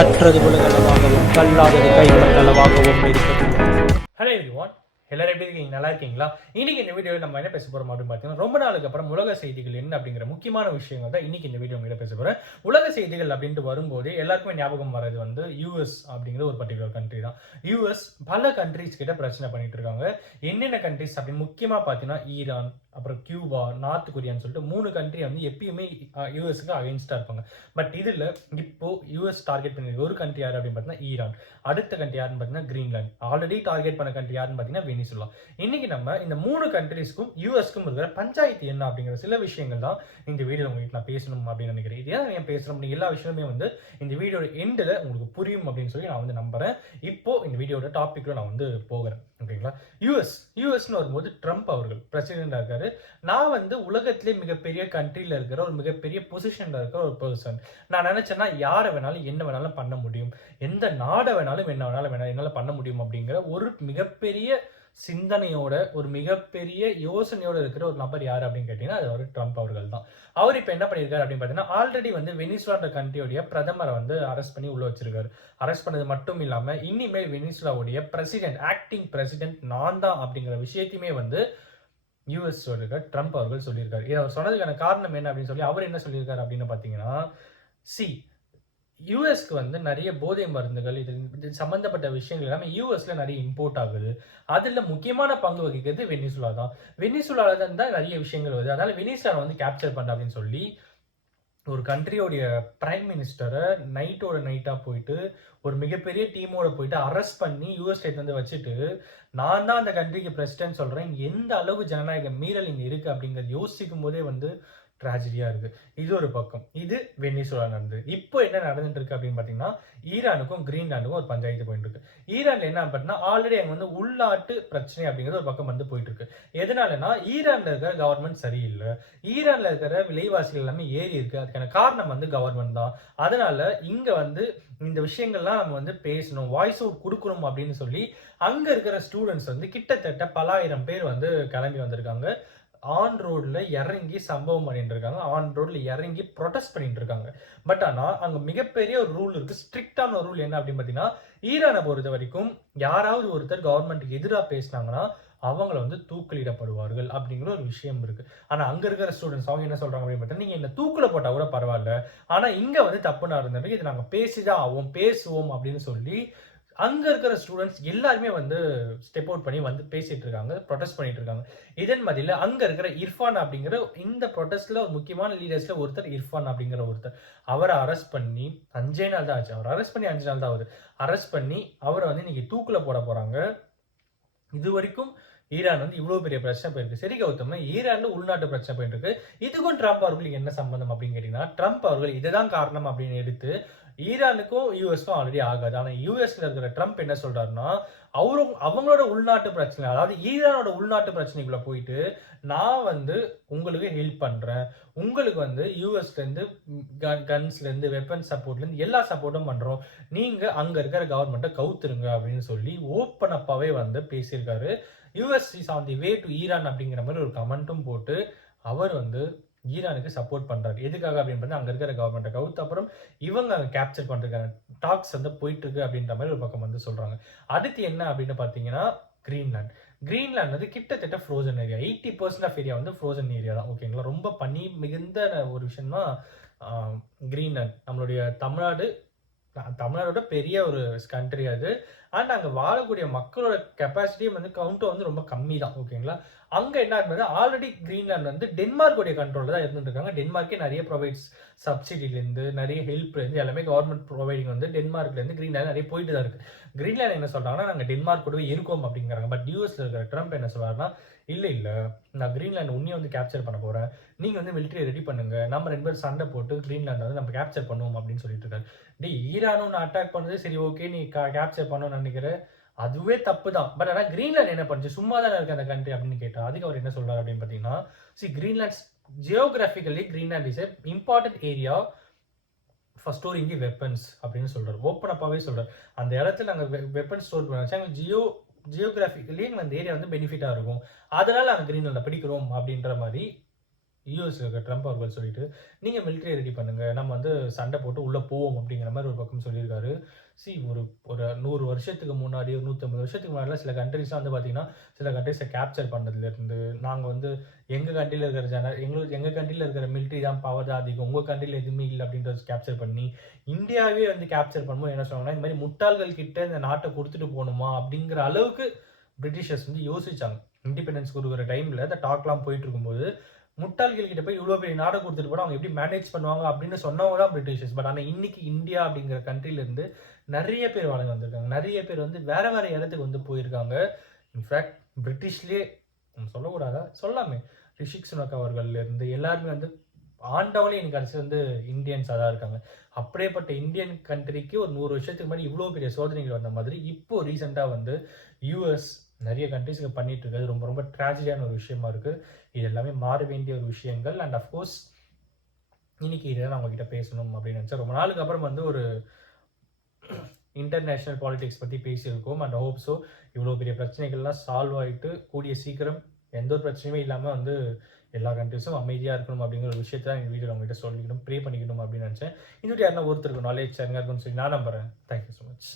கற்றது உலகளவாகவும் கல்லாதது கைமட்டளவாகவும் இருக்கிறது. Hello everyone, எல்லாரும் எப்படி இருக்கீங்க? நல்லா இருக்கீங்களா? இன்னைக்கு இந்த வீடியோவில் நம்ம என்ன பேச போறோம் அப்படின்னு பார்த்தீங்கன்னா, ரொம்ப நாளுக்கு அப்புறம் உலக செய்திகள் என்ன அப்படிங்கிற முக்கியமான விஷயங்கள் தான் இன்னைக்கு இந்த வீடியோ உங்ககிட்ட பேச போறேன். உலக செய்திகள் அப்படின்ட்டு வரும்போது எல்லாருக்குமே ஞாபகம் வர்றது வந்து யூஎஸ் அப்படிங்கிற ஒரு பர்டிகுலர் கண்ட்ரி தான். யூஎஸ் பல கண்ட்ரிஸ் கிட்ட பிரச்சனை பண்ணிட்டு இருக்காங்க. என்னென்ன கண்ட்ரிஸ் அப்படின்னு முக்கியமா பார்த்தீங்கன்னா ஈரான், அப்புறம் கியூபா, நார்த் கொரியான்னு சொல்லிட்டு 3 கண்ட்ரி வந்து எப்பயுமே யூஎஸ்க்கு அகைன்ஸ்டா இருப்பாங்க. பட் இதுல இப்போ யூஎஸ் டார்கெட் பண்ணிருக்க ஒரு கண்ட்ரி யாரு அப்படின்னு பார்த்தீங்கன்னா ஈரான். அடுத்த கண்ட்ரி யாருன்னு பார்த்தீங்கன்னா கிரீன்லாந்து. ஆல்ரெடி டார்கெட் பண்ண கண்ட்ரி யாருன்னு பார்த்தீங்கன்னா வெனிசுலா. இன்னைக்கு நம்ம இந்த 3 கண்ட்ரிஸ்க்கும் யூஎஸ்க்கும் இருக்கிற பஞ்சாயத்து என்ன அப்படிங்கிற சில விஷயங்கள் தான் இந்த வீடியோ உங்களுக்கு நான் பேசணும் அப்படின்னு நினைக்கிறேன். இது ஏன் பேசணும் அப்படிங்கிற எல்லா விஷயமே வந்து இந்த வீடியோட எண்டில் உங்களுக்கு புரியும் அப்படின்னு சொல்லி நான் வந்து நம்புறேன். இப்போ இந்த வீடியோட டாபிக்ல நான் வந்து போகிறேன். ஓகேங்களா? யூஎஸ்னு வரும்போது ட்ரம்ப் அவர்கள் பிரசிடென்டா இருக்காரு. நான் வந்து உலகத்திலே மிகப்பெரிய கண்ட்ரியில் இருக்கிற ஒரு மிகப்பெரிய பொசிஷன்ல இருக்கிற ஒரு பர்சன். நான் நினைச்சேன்னா யாரை வேணாலும் என்ன வேணாலும் பண்ண முடியும், எந்த நாடை வேணாலும் என்ன வேணாலும் என்னால் பண்ண முடியும் அப்படிங்கிற ஒரு மிகப்பெரிய சிந்தனையோட ஒரு மிகப்பெரிய யோசனையோட இருக்கிற ஒரு நபர் யார் அப்படின்னு கேட்டீங்கன்னா அது ஒரு ட்ரம்ப் அவர்கள் தான். அவர் இப்போ என்ன பண்ணியிருக்காரு அப்படின்னு பார்த்தீங்கன்னா, ஆல்ரெடி வந்து வெனிசுலான்ற கண்ட்ரியோடைய பிரதமரை வந்து அரெஸ்ட் பண்ணி உள்ள வச்சிருக்காரு. அரெஸ்ட் பண்ணது மட்டும் இல்லாம இனிமேல் வெனிசுலாவுடைய பிரசிடென்ட், ஆக்டிங் பிரசிடென்ட் நான் தான் அப்படிங்கிற விஷயத்தையுமே வந்து யூஎஸ் ட்ரம்ப் அவர்கள் சொல்லியிருக்காரு. இதை அவர் சொன்னதுக்கான காரணம் என்ன அப்படின்னு சொல்லி அவர் என்ன சொல்லியிருக்காரு அப்படின்னு பார்த்தீங்கன்னா, சி யூஎஸ்க்கு வந்து நிறைய போதை மருந்துகள் இது சம்பந்தப்பட்ட விஷயங்கள் எல்லாமே யூஎஸ்ல நிறைய இம்போர்ட் ஆகுது. அதுல முக்கியமான பங்கு வகிக்கிறது வெனிசுலா தான். வெனிசுலால தான் நிறைய விஷயங்கள் வருது. அதனால வெனிசுலா வந்து கேப்சர் பண்ண அப்படின்னு சொல்லி ஒரு கண்ட்ரியோடைய பிரைம் மினிஸ்டரை நைட்டோட நைட்டா போயிட்டு ஒரு மிகப்பெரிய டீமோட போயிட்டு அரெஸ்ட் பண்ணி யூஎஸ் வந்து வச்சுட்டு நான் தான் அந்த கண்ட்ரிக்கு பிரசிடென்ட் சொல்றேன், எந்த அளவுக்கு ஜனநாயக மீறல் இங்க இருக்கு அப்படிங்கிறது யோசிக்கும் போதே வந்து ட்ராஜடியா இருக்கு. இது ஒரு பக்கம். இது வெனிசுலா நடந்தது. இப்போ என்ன நடந்துட்டு இருக்கு அப்படின்னு பாத்தீங்கன்னா, ஈரானுக்கும் கிரீன்லாண்டுக்கும் ஒரு பஞ்சாயத்து போயிட்டு இருக்கு. ஈரான்ல என்ன அப்படின்னா ஆல்ரெடி அங்க வந்து உள்நாட்டு பிரச்சனை அப்படிங்கிறது ஒரு பக்கம் வந்து போயிட்டு இருக்கு. எதனாலனா ஈரான்ல இருக்கிற கவர்மெண்ட் சரியில்லை, ஈரான்ல இருக்கிற விலைவாசிகள் எல்லாமே ஏறி இருக்கு. அதுக்கான காரணம் வந்து கவர்மெண்ட் தான். அதனால இங்க வந்து இந்த விஷயங்கள்லாம் நம்ம வந்து பேசணும், வாய்ஸ் அவுட் கொடுக்கணும் அப்படின்னு சொல்லி அங்க இருக்கிற ஸ்டூடெண்ட்ஸ் வந்து கிட்டத்தட்ட பலாயிரம் பேர் வந்து கிளம்பி வந்திருக்காங்க. ஆன் ரோட்ல இறங்கி சம்பவம் பண்ணிட்டு இருக்காங்க. ஆன் ரோட்ல இறங்கி ப்ரொடெஸ்ட் பண்ணிட்டு இருக்காங்க. பட் ஆனா அங்க மிகப்பெரிய ஒரு ரூல் இருக்கு. ஸ்ட்ரிக்டான ஒரு ரூல் என்ன அப்படின்னு பாத்தீங்கன்னா, ஈரானை பொறுத்த வரைக்கும் யாராவது ஒருத்தர் கவர்மெண்ட்டுக்கு எதிராக பேசினாங்கன்னா அவங்கள வந்து தூக்கிலிடப்படுவார்கள் அப்படிங்கிற ஒரு விஷயம் இருக்கு. ஆனா அங்க இருக்கிற ஸ்டூடெண்ட்ஸ் அவங்க என்ன சொல்றாங்க அப்படின்னு பார்த்தா, நீங்க என்ன தூக்குல போட்டா கூட பரவாயில்ல, ஆனா இங்க வந்து தப்பு நடந்தது, இது நாங்க பேசிதான் ஆவோம், பேசுவோம் அப்படின்னு சொல்லி அங்க இருக்கிற ஸ்டூடெண்ட்ஸ் எல்லாருமே வந்து ஸ்டெப் அவுட் பண்ணி வந்து பேசிட்டு இருக்காங்க, ப்ரொடெஸ்ட் பண்ணிட்டு இருக்காங்க. இதன் மத்தியில அங்க இருக்கிற இர்ஃபான் அப்படிங்கிற இந்த ப்ரொடெஸ்ட்ல ஒரு முக்கியமான லீடர்ஸ்ல ஒருத்தர் இர்ஃபான் அப்படிங்கிற ஒருத்தர். அவரை அரெஸ்ட் பண்ணி 5 நாள் தான் ஆச்சு. அவர் அரெஸ்ட் பண்ணி 5 நாள் தான் ஆகுது. அரெஸ்ட் பண்ணி அவரை வந்து இன்னைக்கு தூக்குல போட போறாங்க. இது வரைக்கும் ஈரான் வந்து இவ்வளவு பெரிய பிரச்சனை போயிருக்கு. சரி கௌதம், ஈரான்ல உள்நாட்டு பிரச்சனை போயிட்டு இருக்கு. இதுக்கும் ட்ரம்ப் அவர்களுக்கு என்ன சம்பந்தம் அப்படின்னு கேட்டீங்கன்னா, ட்ரம்ப் அவர்கள் இதுதான் காரணம் அப்படின்னு எடுத்து ஈரானுக்கும் யூஎஸ்க்கும் ஆல்ரெடி ஆகாது. ஆனா யூஎஸ்ல இருக்கிற ட்ரம்ப் என்ன சொல்றாருன்னா, அவங்களோட உள்நாட்டு பிரச்சனை, அதாவது ஈரானோட உள்நாட்டு பிரச்சனைக்குள்ள போயிட்டு நான் வந்து உங்களுக்கு ஹெல்ப் பண்றேன், உங்களுக்கு வந்து யூஎஸ்ல இருந்து கன்ஸ்ல இருந்து வெப்பன் சப்போர்ட்ல இருந்து எல்லா சப்போர்ட்டும் பண்றோம், நீங்க அங்க இருக்கிற கவர்மெண்ட்டை கவுத்துருங்க அப்படின்னு சொல்லி ஓப்பன் அப்பாவே வந்து பேசியிருக்காரு. US is on the way to Iran அப்படிங்கிற மாதிரி ஒரு கமெண்ட்டும் போட்டு அவர் வந்து ஈரானுக்கு சப்போர்ட் பண்றாரு. எதுக்காக அப்படின்னு அங்க இருக்கிற கவர்மெண்ட்டை கவுத்து அப்புறம் இவங்க கேப்சர் பண்றதுக்கான டாக்ஸ் வந்து போயிட்டு இருக்கு அப்படின்ற மாதிரி ஒரு பக்கம் வந்து சொல்றாங்க. அடுத்து என்ன அப்படின்னு பாத்தீங்கன்னா, கிரீன்லாந்து. கிரீன்லாந்து வந்து கிட்டத்தட்ட ஃப்ரோசன் ஏரியா. 80% ஆஃப் ஏரியா வந்து ஃப்ரோசன் ஏரியா தான். ஓகேங்களா? ரொம்ப பனி மிகுந்த ஒரு விஷயம் தான் கிரீன்லாந்து. நம்மளுடைய தமிழ்நாடோட பெரிய ஒரு கண்ட்ரி அது. அண்ட் அங்க வாழக்கூடிய மக்களோட கெப்பாசிட்டியும் வந்து கவுண்ட்டும் வந்து ரொம்ப கம்மி தான். ஓகேங்களா? அங்க என்ன ஆகுது, ஆல்ரெடி கிரீன்லாந்து வந்து டென்மார்க்குடைய கண்ட்ரோல்ல தான் இருந்துட்டு இருக்காங்க. டென்மார்க்கே நிறைய ப்ரொவைட்ஸ், சப்சிடிலேருந்து நிறைய ஹெல்ப்லேருந்து எல்லாமே கவர்மெண்ட் ப்ரொவைடிங் வந்து டென்மார்க்லேருந்து கிரீன்லாந்து நிறைய போயிட்டு தான் இருக்கு. கிரீன்லாந்து என்ன சொல்றாங்கன்னா, நாங்கள் டென்மார்க் கூடவே இருக்கோம் அப்படிங்கிறாங்க. பட் யூஎஸ்ல இருக்கிற ட்ரம்ப் என்ன சொல்றாருன்னா, இல்ல நான் கிரீன்லாந்து உன்னையும் வந்து கேப்சர் பண்ண போறேன், நீங்க வந்து மிலிட்டரி ரெடி பண்ணுங்க, நம்ம 2 பேரும் சண்டை போட்டு கிரீன்லாந்து வந்து நம்ம கேப்சர் பண்ணுவோம் அப்படின்னு சொல்லிட்டு இருக்காரு. ஈரானும் அட்டாக் பண்ணது சரி, ஓகே, நீ கேப்சர் பண்ணணும்னு நினைக்கிற, அதுவே தப்பு தான். பட் ஆனா கிரீன்லாந்து என்ன பண்ணுச்சு, சும்மா தானே இருக்கு அந்த கண்ட்ரி அப்படின்னு கேட்டா அதுக்கு அவர் என்ன சொல்றாரு அப்படின்னு பாத்தீங்கன்னா, Greenland geographically Greenland is important area for storing the weapons அப்படின்னு சொல்றாரு. ஓப்பன் அப்பாவே சொல்றாரு, அந்த இடத்துல நாங்கள் வெப்பன் ஸ்டோர் பண்ண ஜியோகிராபிக்கலி அந்த ஏரியா வந்து பெனிஃபிட்டா இருக்கும், அதனால நாங்கள் கிரீன்லாண்டை பிடிக்கிறோம் அப்படின்ற மாதிரி யூஎஸ்ல இருக்க ட்ரம்ப் அவர்கள் சொல்லிட்டு, நீங்க மிலிட்டரிய ரெடி பண்ணுங்க. நம்ம வந்து சண்டை போட்டு உள்ள போவோம் அப்படிங்கிற மாரி ஒரு பக்கம் சொல்லியிருக்காரு. ஒரு ஒரு 100 வருஷத்துக்கு முன்னாடி, ஒரு 150 வருஷத்துக்கு முன்னாடிலாம் சில கண்ட்ரீஸ்லாம் வந்து பார்த்தீங்கன்னா, சில கண்ட்ரீஸ கேப்சர் பண்றதுலருந்து, நாங்க வந்து எங்க கண்ட்ரில இருக்கிற எங்க கண்ட்ரில இருக்கிற மிலிட்டரி தான் பவர் தான் அதிகம். உங்க கண்ட்ரில எதுவுமே இல்ல அப்படின்றத கேப்சர் பண்ணி, இந்தியாவே வந்து கேப்சர் பண்ணும்போது என்ன சொன்னாங்கன்னா, இந்த மாரி முட்டாள்கள் கிட்ட இந்த நாட்ட குடுத்துட்டு போணுமா? அப்படிங்கிற அளவுக்கு பிரிட்டிஷர்ஸ் வந்து யோசிச்சாங்க. இண்டிபெண்டன்ஸ் குடுக்குற டைம்ல இந்த டாக்லாம் போயிட்டு இருக்கும்போது, முட்டாள்கள் கிட்ட போய் இவ்ளோ பெரிய நாட குடுத்துட்டு போனா அவங்க எப்படி மேனேஜ் பண்ணுவாங்க அப்படின்னு சொன்னவங்க தான் பிரிட்டிஷர்ஸ். பட் ஆனா இன்னைக்கு இந்தியா அப்படிங்கிற கண்ட்ரில இருந்து நெறைய பேர் வளர்ந்து வந்திருக்காங்க. நெறைய பேர் வந்து வேற வேற இடத்துக்கு வந்து போயிருக்காங்க. இன்ஃபாக்ட் பிரிட்டிஷ்லயே சொல்லக்கூடாதா? சொல்லாமே. ரிஷி சுனக் அவர்கள்ல இருந்து எல்லாருமே வந்து ஆண்டவனே எனக்கு கடைசி வந்து இந்தியன்ஸா தான் இருக்காங்க. அப்படியேப்பட்ட இந்தியன் கண்ட்ரிக்கு ஒரு 100 வருஷத்துக்கு முன்னாடி இவ்ளோ பெரிய சோதனைகள் வந்த மாதிரி, இப்போ ரீசென்ட்டா வந்து யுஎஸ் நெறைய கண்ட்ரீஸ்க்கு பண்ணிட்டு இருக்கிறது ரொம்ப ரொம்ப ட்ராஜடியான ஒரு விஷயமா இருக்கு. இது எல்லாமே மாற வேண்டிய ஒரு விஷயங்கள். அண்ட் ஆஃப் கோர்ஸ் இன்னைக்கு இத நான் உங்ககிட்ட பேசணும் அப்படின்னு நினைச்சேன். ரொம்ப நாளுக்கு அப்புறம் வந்து ஒரு இன்டர்நேஷனல் பாலிடிக்ஸ் பத்தி பேசியிருக்கோம். அண்ட் ஹோப் ஸோ இவ்ளோ பெரிய பிரச்சனைகள்லாம் சால்வ் ஆயிட்டு, கூடிய சீக்கிரம் எந்த ஒரு பிரச்சனையுமே இல்லாம வந்து எல்லா கண்ட்ரீஸும் அமைதியா இருக்கணும் அப்படிங்கிற ஒரு விஷயத்த தான் இந்த வீடியோல உங்ககிட்ட சொல்லிக்கணும், ப்ரே பண்ணிக்கணும் அப்படின்னு நினைச்சேன். இந்த வீடியோ யாருன்னா ஒருத்தருக்கு நாலேஜ் ஷேரிங்கா இருக்கும்னு சொல்லி நான் நம்புறேன். Thank you so much.